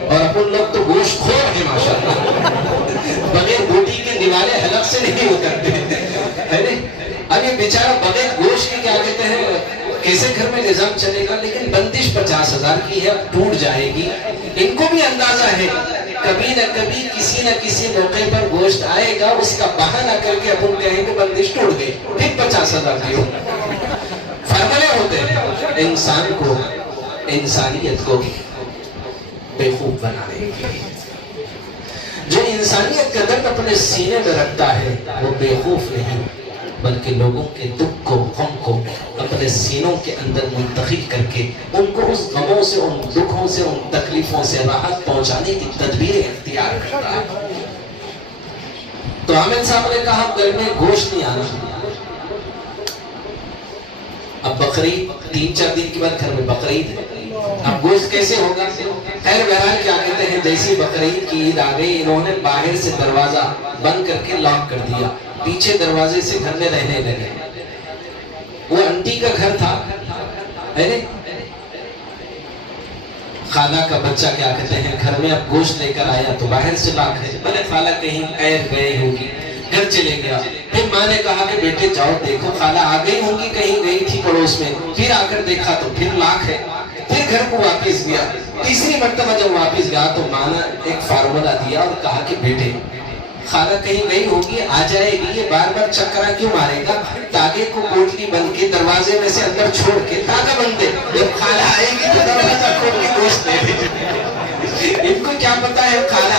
اور اپن لوگ تو گوشت خور ہیں ماشاءاللہ، بغیر بوٹی کے دیوالے حلق سے نہیں اترتے ہیں۔ اب یہ بیچارہ بغیر گوشت کے کیا کہتے ہیں کیسے گھر میں نظام چلے گا، لیکن بندش 50,000 کی ہے، اب ٹوٹ جائے گی۔ ان کو بھی اندازہ ہے کبھی نہ کبھی کسی نہ کسی موقع پر گوشت آئے گا، اس کا بہانہ کر کے اپن کہیں کہ بندش ٹوٹ گئی، پھر 50,000 کی ہو۔ فارمولے ہوتے ہیں انسان کو، انسانیت کو بیخوف بنانے کے لیے۔ جو انسانیت کا درد اپنے سینے میں رکھتا ہے وہ بیخوف نہیں، بلکہ لوگوں کے دکھ کو، غم کو اپنے سینوں کے اندر منتقل کر کے ان کو اس غموں سے، ان دکھوں سے، ان تکلیفوں سے راحت پہنچانے کی تدبیریں اختیار کرتا ہے۔ تو عامر صاحب نے کہا گھر میں گوشت نہیں آنا، اب بقرعید 3-4 دن کے بعد گھر میں بقرعید ہے، اب گوشت کیسے ہوگا؟ خیر بہرحال کیا کہتے ہیں جیسی بقرعید کی عید آ گئی، انہوں نے باہر سے دروازہ بند کر کے لاک کر دیا، پیچھے دروازے سے گھر میں رہنے لگے۔ وہ انٹی کا گھر تھا، خالہ کا بچہ کیا کہتے ہیں گھر میں اب گوشت لے کر آیا تو باہر سے لاک ہے، بلے خالہ کہیں عید گئے ہوگی، گھر چلے گیا۔ پھر ماں نے کہا کہ بیٹے جاؤ دیکھو خالہ آ گئی ہوگی، کہیں گئی تھی پڑوس میں، پھر آ کر دیکھا تو پھر لاک ہے۔ پھر گھر کو واپس گیا، تیسری مرتبہ جب واپس گیا تو ماں نے ایک فارمولا دیا اور کہا کہ بیٹے خالہ کہیں گئی ہوگی، آ جائے گی، یہ بار بار چکرا کیوں مارے گا، تاگے کو کوٹلی بند کے دروازے میں سے اندر چھوڑ کے تاگا بند دے، جب خالہ آئے گی تو دروازہ کھول کے گوشت دے دے۔ ان کو کیا پتا ہے خالہ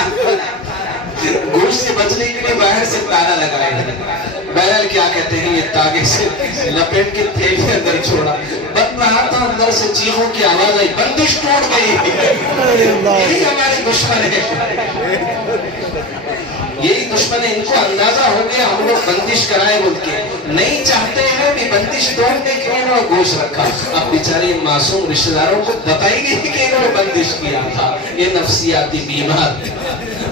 گوشت سے بچنے کے لیے باہر سے تالا لگائے گا۔ بہرحال کیا کہتے ہیں یہ تاگے سے لپیٹ کے تھیلی کے اندر چھوڑا، بند رہا تھا، اندر سے چیخوں کی آواز آئی، بندش ٹوٹ گئی۔ یہی ہمارے دشمن ہے، یہی دشمن ہے، ان کو اندازہ ہو گیا ہم لوگ بندش کرائے بول کے، نہیں چاہتے ہیں کہ بندش توڑنے کے لیے انہوں نے گوشت رکھا۔ اب بیچارے معصوم رشتہ داروں کو بتائی نہیں کہ انہوں نے بندش کیا تھا، یہ نفسیاتی بیمار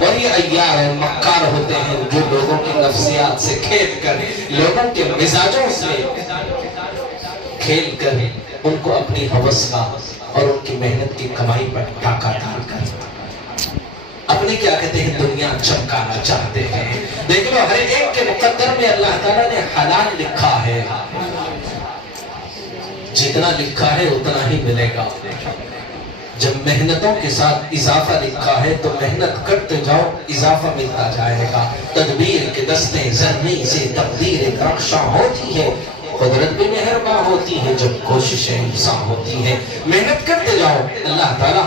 اور یہ عیار ہیں، مکار ہوتے ہیں جو لوگوں کی نفسیات سے کھیل کر، لوگوں کے مزاجوں سے کھیل کر ان کو اپنی ہوس کا اور ان کی محنت کی کمائی پر ڈاکہ ڈال کر اپنے کیا کہتے ہیں دنیا چمکانا چاہتے ہیں۔ دیکھ لو ہر ایک کے مقدر میں اللہ تعالیٰ نے حلال لکھا ہے، جتنا لکھا ہے اتنا ہی ملے گا۔ جب محنتوں کے ساتھ اضافہ لکھا ہے تو محنت کرتے جاؤ، اضافہ ملتا جائے گا۔ تدبیر کے دستے زرنی سے تقدیر رخشاں ہوتی ہے، قدرت بھی مہرباں ہوتی ہے جب کوششیں یکساں ہوتی ہیں۔ محنت کرتے جاؤ، اللہ تعالیٰ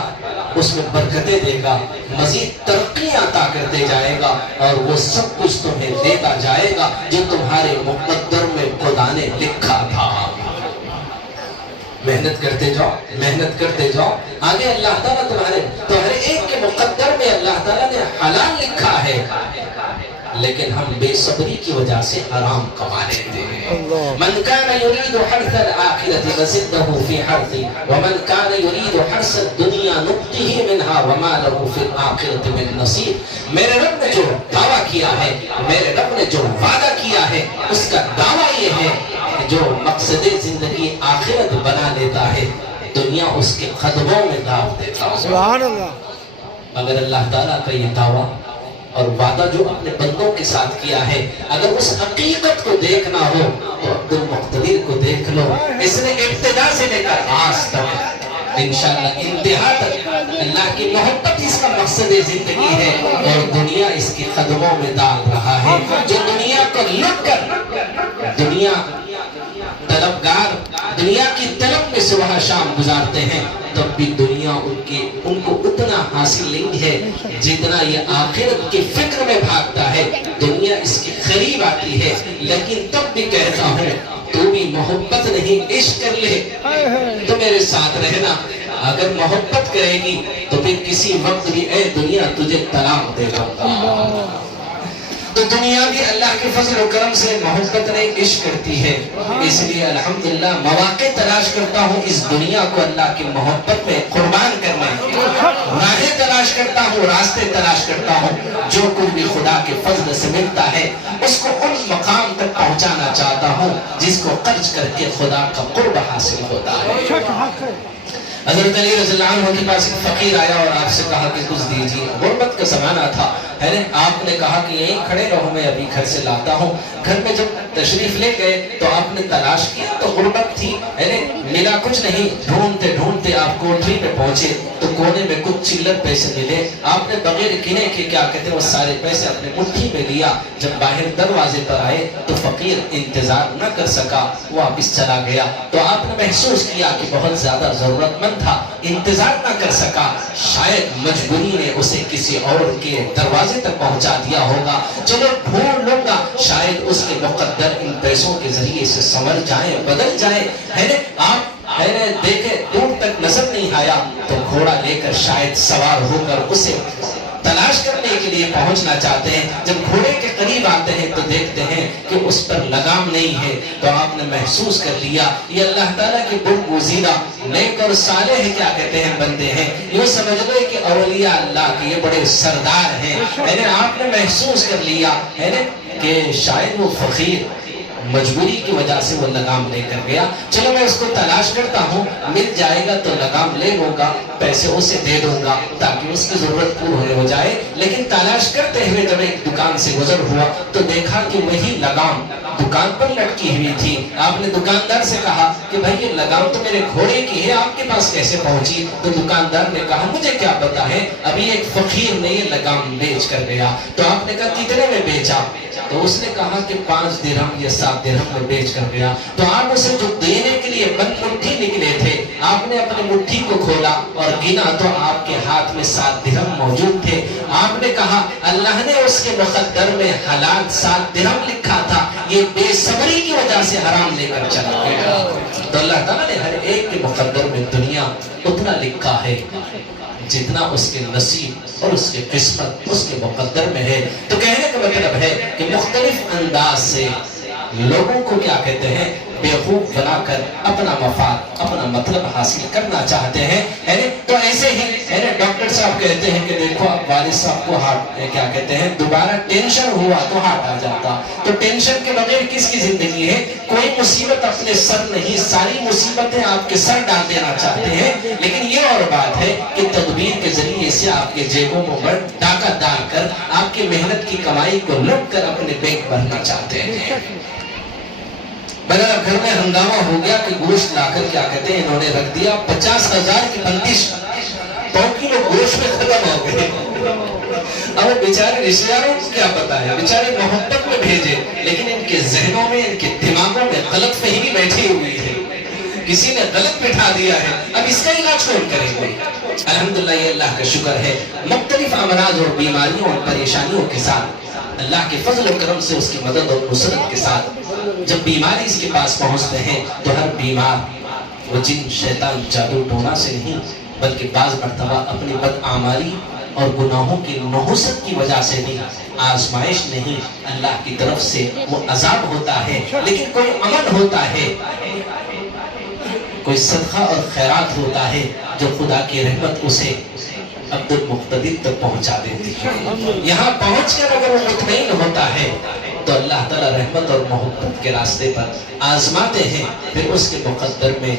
اس میں برکتیں دے گا، مزید ترقی عطا کرتے جائے گا، اور وہ سب کچھ تمہیں دیتا جائے گا جو تمہارے مقدر میں خدا نے لکھا تھا۔ محنت کرتے جاؤ، محنت کرتے جاؤ، آگے اللہ تعالیٰ تمہارے تو ہر ایک کے مقدر میں اللہ تعالیٰ نے حلال لکھا ہے، لیکن ہم بے صبری کی وجہ سے حرام کما لیتے ہیں۔ من کان یرید حرث الآخرة نزدہ فی حرثہ ومن کان یرید حرث الدنیا نؤتہ منہا وما لہ فی الآخرة من نصیب۔ میرے رب نے جو دعویٰ کیا ہے، میرے رب نے جو وعدہ کیا ہے، اس کا دعویٰ یہ ہے کہ جو مقصد زندگی آخرت بنا لیتا ہے، دنیا اس کے قدموں میں دعو دیتا ہے۔ سبحان اللہ۔ اگر اللہ تعالیٰ کا یہ دعویٰ اور وعدہ جو اپنے بندوں کے ساتھ کیا ہے، اگر اس حقیقت کو دیکھنا ہو تو عبد المقتدر کو دیکھ لو، اس نے ابتدا سے لے کر آج تک انشاءاللہ انتہا تک اللہ کی محبت اس کا مقصد زندگی ہے، اور دنیا اس کے قدموں میں ڈال رہا ہے۔ جو دنیا کو لٹ کر دنیا طلبگار، دنیا کی طلب میں صبح شام گزارتے ہیں، تب بھی دنیا ان کو اتنا حاصل نہیں ہے جتنا یہ آخرت کی فکر میں بھاگتا ہے۔ دنیا اس کے قریب آتی ہے، لیکن تب بھی کہتا ہوں تو بھی محبت نہیں، عشق کر لے تو میرے ساتھ رہنا۔ اگر محبت کرے گی تو پھر کسی وقت بھی اے دنیا تجھے طلاق دے گا۔ تو دنیا بھی اللہ کے فضل و کرم سے محبت نہیں، عشق کرتی ہے، اس لیے الحمدللہ مواقع تلاش کرتا ہوں اس دنیا کو اللہ کی محبت میں قربان کرنے کے، راہیں تلاش کرتا ہوں، راستے تلاش کرتا ہوں، جو کچھ بھی خدا کے فضل سے ملتا ہے اس کو ان مقام تک پہنچانا چاہتا ہوں جس کو خرچ کر کے خدا کا قرب حاصل ہوتا ہے۔ حضرت علی رضی اللہ عنہ کے پاس ایک فقیر آیا اور آپ سے کہا کہ کچھ دیجیے. غربت کا زمانہ تھا ہے نا. آپ نے کہا کہ یہیں کھڑے رہو, میں ابھی گھر سے لاتا ہوں. گھر میں جب تشریف لے گئے تو آپ نے تلاش کیا تو غربت تھی ہے نا, ملا کچھ نہیں. ڈھونڈتے ڈھونڈتے آپ کوٹری پہ پہنچے تو کونے میں کچھ چلر پیسے ملے. آپ نے بغیر گنے کے کیا کہتے ہیں وہ سارے پیسے اپنے مٹھی میں لیا. جب باہر دروازے پر آئے تو فقیر انتظار نہ کر سکا, وہ واپس چلا گیا. تو آپ نے محسوس کیا کہ بہت زیادہ ضرورت مند تھا, انتظار نہ کر سکا, شاید مجبوری نے اسے کسی اور کے دروازے تک پہنچا دیا ہوگا. چلو ڈھونڈ لوں گا, شاید اس کے مقدر ان پیسوں کے ذریعے سے سنور جائیں, بدل جائیں ہے نا. آپ ہے نا دیکھے دور تک نظر نہیں آیا تو گھوڑا لے کر شاید سوار ہو کر اسے تلاش کرنے کے لیے پہنچنا چاہتے ہیں. جب گھوڑے کے قریب آتے ہیں تو دیکھتے ہیں کہ اس پر لگام نہیں ہے. تو آپ نے محسوس کر لیا یہ اللہ تعالیٰ کے برگزیدہ نیک اور صالح کیا کہتے ہیں بندے ہیں. یوں سمجھ لو کہ اولیاء اللہ کے یہ بڑے سردار ہیں. آپ نے محسوس کر لیا ہے نا کہ شاید وہ فقیر مجبوری کی وجہ سے وہ لگام لے کر گیا. چلو میں اس کو تلاش کرتا ہوں, مل جائے گا تو لگام لے لوں گا, پیسے اسے دے دوں گا تاکہ اس کی ضرورت پوری ہو جائے. لیکن تلاش کرتے ہوئے جب ایک دکان سے گزر ہوا تو دیکھا کہ وہی لگام دکان پر لٹکی ہوئی تھی. آپ نے دکاندار سے کہا کہ بھائی یہ لگام تو میرے گھوڑے کی ہے, آپ کے پاس کیسے پہنچی؟ تو دکاندار نے کہا مجھے کیا پتا ہے, ابھی ایک فقیر نے یہ لگام بیچ کر گیا. تو آپ نے کہا کتنے میں بیچا؟ تو اس نے کہا کہ 5 درہم یا 7 درہم میں بیچ کر گیا. تو آپ اسے جو دینے کے لیے بند مٹھی نکلے تھے, آپ نے اپنی مٹھی کو کھولا اور گنا تو آپ کے ہاتھ میں 7 درہم موجود تھے. آپ نے کہا اللہ نے اس کے مقدر میں حلال 7 درہم لکھا تھا, یہ بے صبری کی وجہ سے حرام لے کر چلا گیا. تو اللہ تعالیٰ نے ہر ایک کے مقدر میں دنیا اتنا لکھا ہے جتنا اس کے نصیب اور اس کے قسمت اس کے مقدر میں ہے. تو کہنے کا مطلب ہے کہ مختلف انداز سے لوگوں کو کیا کہتے ہیں بیوقوف بنا کر اپنا مفاد اپنا مطلب حاصل کرنا چاہتے ہیں. تو ایسے ہی ڈاکٹر صاحب کہتے ہیں کہ دیکھو اب والد صاحب کو ہارٹ کیا کہتے ہیں دوبارہ ٹینشن ہوا تو ہارٹ آ جاتا. تو ٹینشن کے بغیر کس کی زندگی ہے؟ کوئی مصیبت اپنے سر نہیں, ساری مصیبتیں آپ کے سر ڈال دینا چاہتے ہیں. لیکن یہ اور بات ہے کہ تدبیر کے ذریعے سے آپ کے جیبوں میں ڈاکہ ڈال کر آپ کی محنت کی کمائی کو لوٹ کر اپنے بینک بھرنا چاہتے ہیں. گھر میں ہنگامہ ہو گیا کہ گوشت لا کر کیا کہتے ہیں انہوں نے رکھ دیا, 50,000 کی بندش, 100 کلو گوشت میں ختم ہو گئے. اب بیچارے رشتہ داروں کو کیا پتا ہے, بیچارے محبت میں بھیجے لیکن ان کے ذہنوں میں ان کے دماغوں میں غلط فہمی بیٹھی ہوئی ہے, کسی نے غلط بٹھا دیا ہے. اب اس کا علاج کون کرے گا؟ الحمدللہ یہ اللہ کا شکر ہے, مختلف امراض اور بیماریوں اور پریشانیوں کے ساتھ اللہ کے فضل و کرم سے اس کی مدد اور نصرت کے ساتھ جب بیماری اس کے پاس پہنچتے ہیں تو ہر بیمار وہ جن شیطان جادو ٹونا سے نہیں بلکہ بعض مرتبہ اپنی بدعمالی اور گناہوں کی نحوست کی وجہ سے بھی, آزمائش نہیں اللہ کی طرف سے وہ عذاب ہوتا ہے. لیکن کوئی عمل ہوتا ہے, کوئی صدقہ اور خیرات ہوتا ہے جو خدا کی رحمت اسے عبد المقتدر تک پہنچا دیتی ہے. یہاں پہنچ کر اگر وہ مطمئن ہوتا ہے تو اللہ تعالیٰ رحمت اور محبت کے راستے پر آزماتے ہیں, پھر اس کے مقدر میں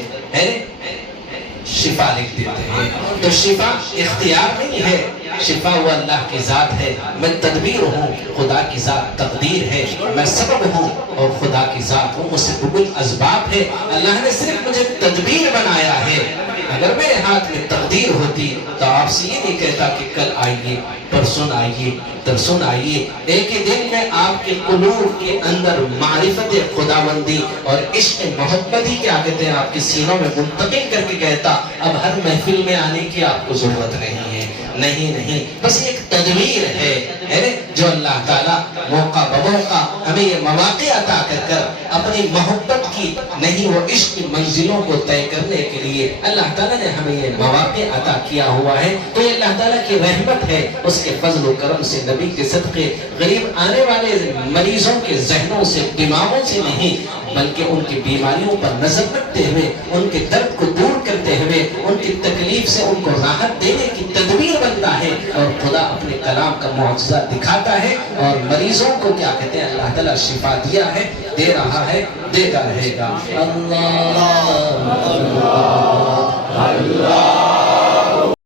شفا لکھ دیتے ہیں. تو شفا اختیار نہیں ہے, شفا وہ اللہ کی ذات ہے. میں تدبیر ہوں, خدا کی ذات تقدیر ہے. میں سبب ہوں اور خدا کی ذات ہوں, مسبب الاسباب ہے. اللہ نے صرف مجھے تدبیر بنایا ہے. اگر میرے ہاتھ میں تقدیر ہوتی تو آپ سے یہ نہیں کہتا کہ کل آئیے, پرسوں آئیے, ترسوں آئیے. ایک ہی دن میں آپ کے قلوب کے اندر معرفت خداوندی اور عشق محبت ہی کیا کہتے ہیں آپ کے سینوں میں منتقل کر کے کہتا اب ہر محفل میں آنے کی آپ کو ضرورت نہیں ہے. نہیں, بس ایک تدبیر ہے جو اللہ تعالیٰ موقع بموقع ہمیں یہ مواقع عطا کر کر اپنی محبت کی نہیں وہ عشق کی منزلوں کو طے کرنے کے لیے اللہ تعالیٰ نے ہمیں یہ مواقع عطا کیا ہوا ہے. تو یہ اللہ تعالیٰ کی رحمت ہے, اس کے فضل و کرم سے, نبی کے صدقے غریب آنے والے مریضوں کے ذہنوں سے, دماغوں سے نہیں بلکہ ان کی بیماریوں پر نظر رکھتے ہوئے, ان کے درد کو دور کرتے ہوئے, ان کی تکلیف سے ان کو راحت دینے کی تدبیر بنتا ہے. اور خدا اپنے کلام کا معجزہ دکھاتا ہے اور مریضوں کو کیا کہتے ہیں اللہ تعالیٰ شفا دیا ہے, دے رہا ہے, دیتا رہے گا. اللہ اللہ